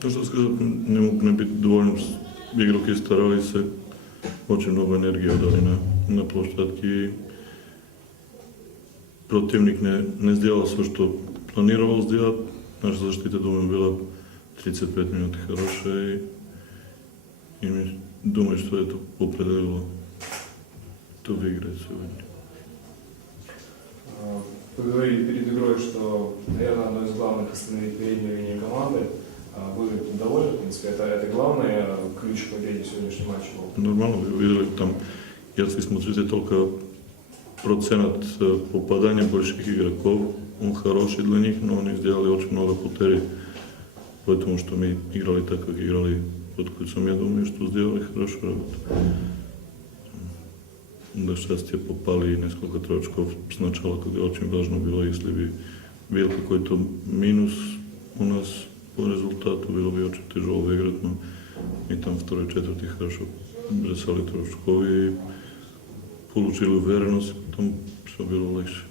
Тоа што скажат, не мог не бит доволен с игроки старали се, очень много енергија дали на, на площадки. Противник не, не сделал со што планирал да сделат. Наша заштита дома била 35 минути хороша и, и ми думај што е тоа определило тоа игра сегодня. А, перед игрой, что, наверное, одно из главных остановить переднюю это, это главный э, ключ к победе в сегодняшнем матче был? Нормално ви видели там, если смотрите только проценат э, попадания больших игроков, он хороший для них, но они сделали очень много потери, потому что мы играли так, как играли под ключом. Я думаю, что сделали хорошую работу. До счастья попали несколько трочков сначала, когда очень важно было, если бы был какой-то минус у нас po rezultatu, bilo bi oče težo vyigratno. I tam второй четвърти хорошо бресали трошкови и получили увереност, потом все bilo легче.